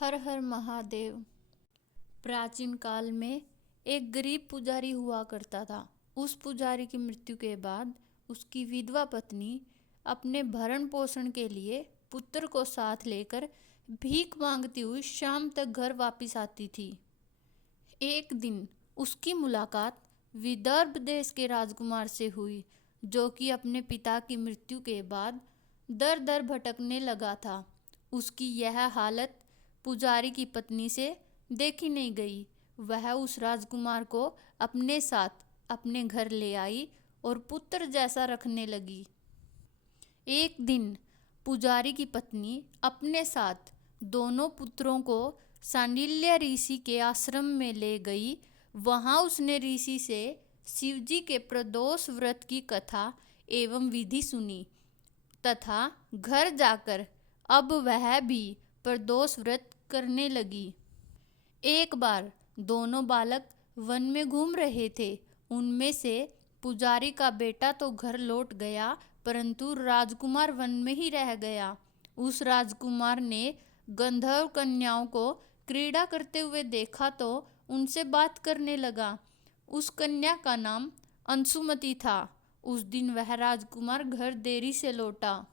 हर हर महादेव। प्राचीन काल में एक गरीब पुजारी हुआ करता था। उस पुजारी की मृत्यु के बाद उसकी विधवा पत्नी अपने भरण पोषण के लिए पुत्र को साथ लेकर भीख मांगती हुई शाम तक घर वापस आती थी। एक दिन उसकी मुलाकात विदर्भ देश के राजकुमार से हुई, जो कि अपने पिता की मृत्यु के बाद दर दर भटकने लगा था। उसकी यह हालत पुजारी की पत्नी से देखी नहीं गई। वह उस राजकुमार को अपने साथ अपने घर ले आई और पुत्र जैसा रखने लगी। एक दिन पुजारी की पत्नी अपने साथ दोनों पुत्रों को सांडिल्य ऋषि के आश्रम में ले गई। वहां उसने ऋषि से शिवजी के प्रदोष व्रत की कथा एवं विधि सुनी तथा घर जाकर अब वह भी प्रदोष व्रत करने लगी। एक बार दोनों बालक वन में घूम रहे थे। उनमें से पुजारी का बेटा तो घर लौट गया, परंतु राजकुमार वन में ही रह गया। उस राजकुमार ने गंधर्व कन्याओं को क्रीड़ा करते हुए देखा तो उनसे बात करने लगा। उस कन्या का नाम अंशुमति था। उस दिन वह राजकुमार घर देरी से लौटा।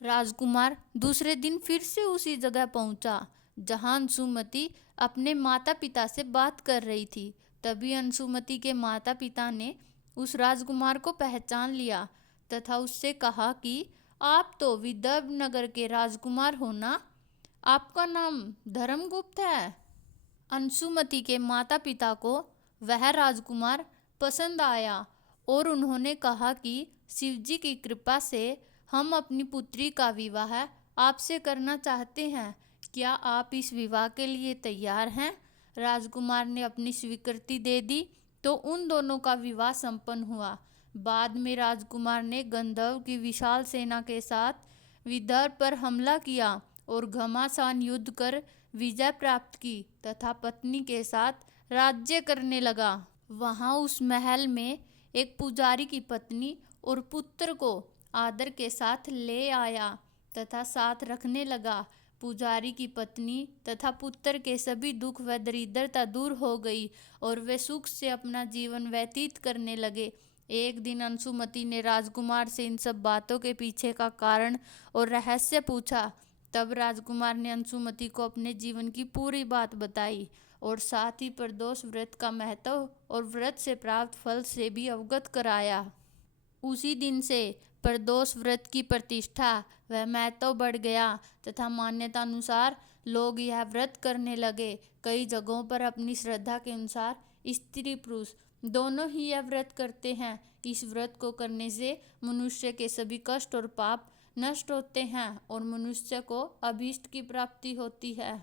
राजकुमार दूसरे दिन फिर से उसी जगह पहुंचा जहां अंशुमति अपने माता पिता से बात कर रही थी। तभी अंशुमति के माता पिता ने उस राजकुमार को पहचान लिया तथा उससे कहा कि आप तो विदर्भ नगर के राजकुमार हो ना? आपका नाम धर्मगुप्त है। अंशुमति के माता पिता को वह राजकुमार पसंद आया और उन्होंने कहा कि शिवजी की कृपा से हम अपनी पुत्री का विवाह आपसे करना चाहते हैं। क्या आप इस विवाह के लिए तैयार हैं? राजकुमार ने अपनी स्वीकृति दे दी तो उन दोनों का विवाह संपन्न हुआ। बाद में राजकुमार ने गंधर्व की विशाल सेना के साथ विदर्भ पर हमला किया और घमासान युद्ध कर विजय प्राप्त की तथा पत्नी के साथ राज्य करने लगा। वहां उस महल में एक पुजारी की पत्नी और पुत्र को आदर के साथ ले आया तथा साथ रखने लगा। पुजारी की पत्नी तथा पुत्र के सभी दुख व दरिद्रता दूर हो गई और वे सुख से अपना जीवन व्यतीत करने लगे। एक दिन अंशुमति ने राजकुमार से इन सब बातों के पीछे का कारण और रहस्य पूछा। तब राजकुमार ने अंशुमति को अपने जीवन की पूरी बात बताई और साथ ही प्रदोष व्रत का महत्व और व्रत से प्राप्त फल से भी अवगत कराया। उसी दिन से प्रदोष व्रत की प्रतिष्ठा व महत्व बढ़ गया तथा मान्यता अनुसार लोग यह व्रत करने लगे। कई जगहों पर अपनी श्रद्धा के अनुसार स्त्री पुरुष दोनों ही यह व्रत करते हैं। इस व्रत को करने से मनुष्य के सभी कष्ट और पाप नष्ट होते हैं और मनुष्य को अभीष्ट की प्राप्ति होती है।